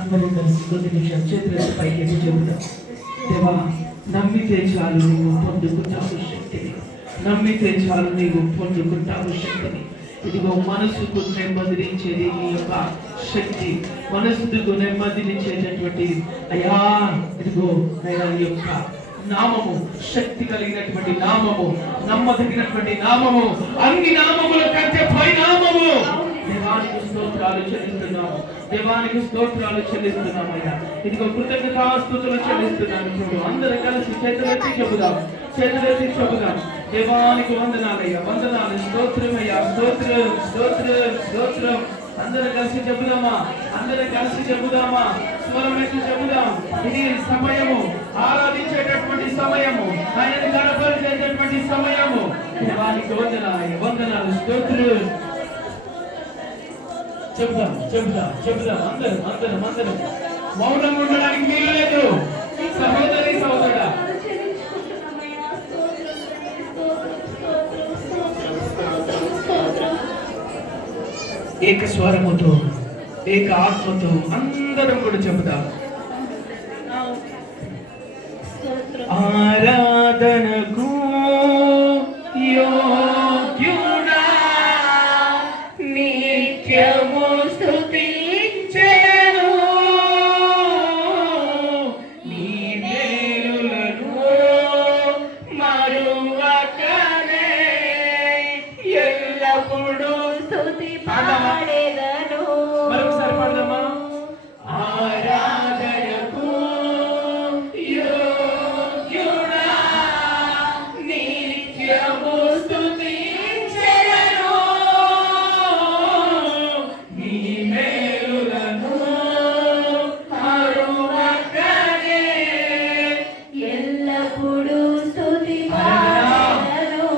అందరూ కలిసి కొద్ది నిమిషం చేతులు పైకి చెబుతాం. దేవా, నమ్మితే చాలు నీవు పొందుకుంటావు శక్తిని. నమ్మితే చాలు నీవు పొందుకుంటావు శక్తిని. ఇదిగో మనసుకు నెమ్మదినిచ్చేది నీ యొక్క శక్తి. మనసుకు నెమ్మదినిచ్చేటటువంటి అయ్యా, ఇదిగో అయ్యా నీ యొక్క నామము, శక్తి కలిగినటువంటి నామము, నమ్మదగినటువంటి నామము, అన్ని నామముల కంటే పై నామము. దేవానికి స్తోత్రాలు చెల్లిస్తున్నాము, దేవానికి స్తోత్రాలు చెల్లిస్తున్నాము అయ్యా. ఇదిగో కృతజ్ఞతాస్తుతులు చెల్లిస్తున్నాను. ఇప్పుడు అందరూ కలిసి చేతులెత్తి చెబుదాం, చేతులెత్తి చెబుదాం. దేవానికి వందనాలయ్యా, వందనాలు, స్తోత్రమయ్యా, స్తోత్రం, స్తోత్రం, స్తోత్రం. అందరూ కలిసి చెబుదామా, అందరూ కలిసి చెబుదామా, స్వరం ఎత్తి చెబుదాం. ఇది సమయము, ఆరాధించేటటువంటి సమయము, ఆయన కనపరిచేటటువంటి సమయము. దేవానికి వందనాలు, వందనాలు, స్తోత్రం. చెబుదాం, చెబుదాం, చెబుదాం. అందరం అందరం అందరం మౌనం ఉండడానికి వీలు లేదు. సహోదరి సహోదరుడా, ఏక స్వరముతో, ఏక ఆత్మతో అందరూ అందరం కూడా చెబుతాం. ఆరాధనకు యోగ్యుడా నిత్యము స్తుతించెను నీ మేలులను మరువకనే ఎల్లప్పుడూ స్తుతి పాడెదను. మరొకసారి పాడదామా? ఆరాధనకు యోగ్యుడా నిత్యము స్తుతించెను నీ మేలులను మరువకనే ఎల్లప్పుడూ స్తుతి పాడెదను.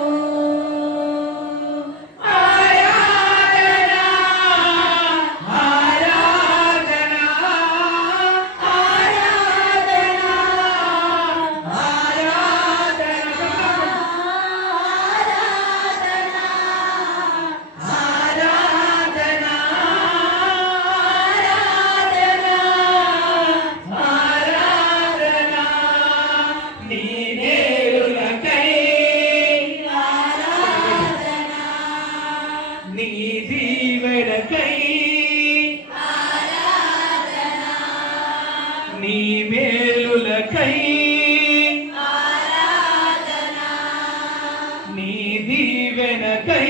ఆరాధన ఆరాధన నీ దీవెనకై నీ మేలులకై నీ దీవెనకై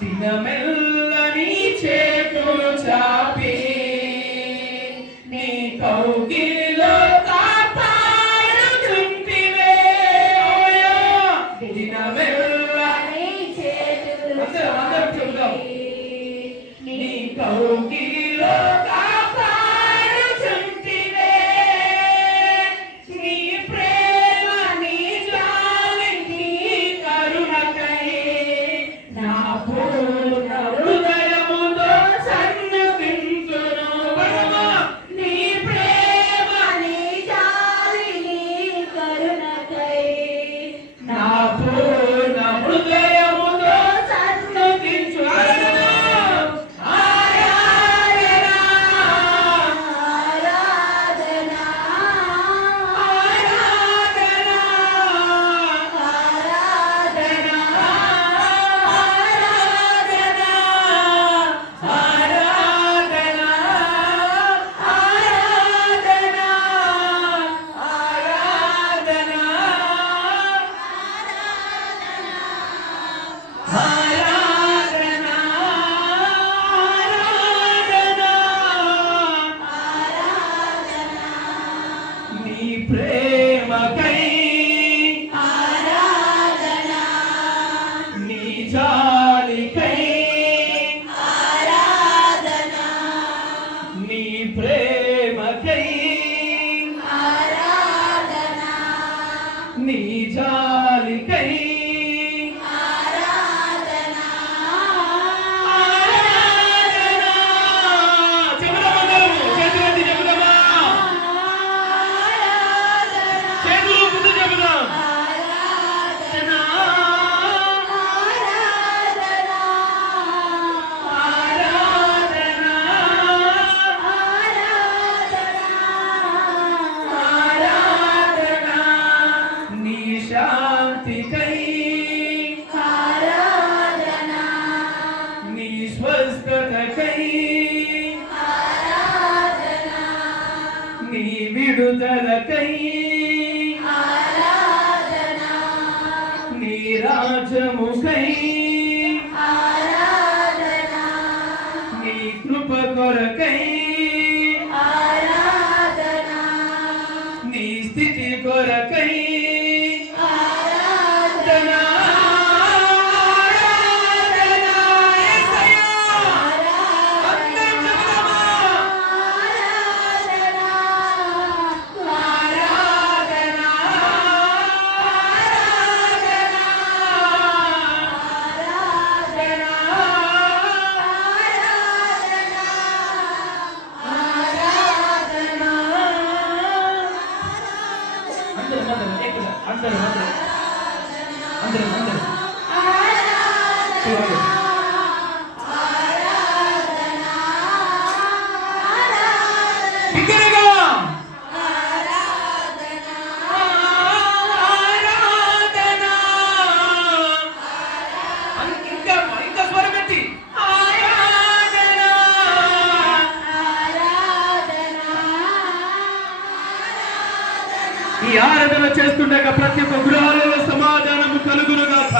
దినమెల్ల నీ చేతులు చాపి నీ కౌగిలిలో కాపాడుచుంటివే. ఓయా దినమెల్ల నీ చేతులు అందరం చెబుదాం. నీ కౌగిలిలో కాపాడుచుంటివే నీ ప్రేమ నీ జాలి నీ కరుణకై నా పూర్ణ హృదయముతో సన్నగించును. బలమా నీ ప్రేమ నీ జాలి నీ కరుణకై నా పూర్ణ హృదయముతో సన్నగించు. ఆరాధన ఆరాధన ఆరాధన ఆరాధన ఆరాధన నీ ప్రేమకై ఆరాధన నీ జాలికై ఆరాధన నీ ప్రేమకై ఆరాధన నీ జాలికై ఆరాధన ఆరాధన. చెబుదామా? చేతులెత్తి చెబుదామా? చేతులు ముందు చెబుదాం. ఆరాధన ఆరాధన గట్టిగా అందరూ అందరూ అందరూ స్వాగతం. బిగ్గరగా ఇంకా స్వరం ఎత్తి ఈ ఆరాధన చేస్తుండగా ప్రతి ఒక్క గృహాలలో సమాధానము కలుగునుగాక.